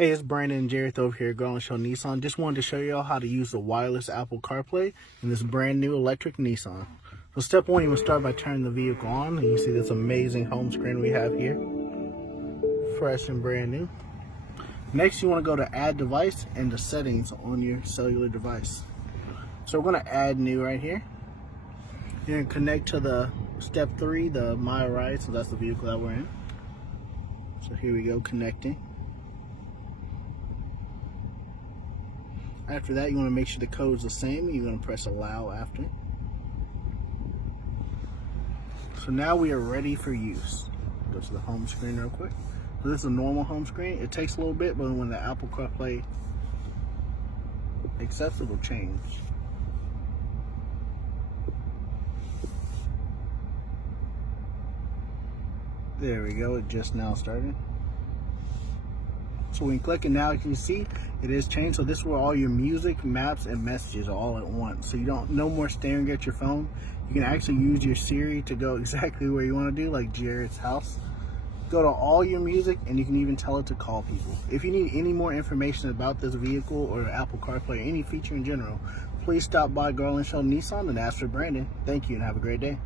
Hey, it's Brandon and Jareth over here at All-New Nissan. Just wanted to show y'all how to use the wireless Apple Carplay in this brand new electric Nissan. So step one, you want to start by turning the vehicle on, and you see this amazing home screen we have here. Fresh and brand new. Next, you want to go to Add Device and the settings on your cellular device. So we're going to add new right here. You're going to connect to the step 3, the My Ride, so that's the vehicle that we're in. So here we go, connecting. After that, you want to make sure the code's the same. You're going to press allow after. So now we are ready for use. Go to the home screen real quick. So this is a normal home screen. It takes a little bit, but when the Apple Carplay accepts, it will change. There we go. It just now started. So when you click it now, you can see it is changed. So this is where all your music, maps, and messages are all at once. So you don't no more staring at your phone. You can actually use your Siri to go exactly where you want to do, like Jared's house. Go to all your music, and you can even tell it to call people. If you need any more information about this vehicle or Apple CarPlay or any feature in general, please stop by All-New Nissan and ask for Brandon. Thank you and have a great day.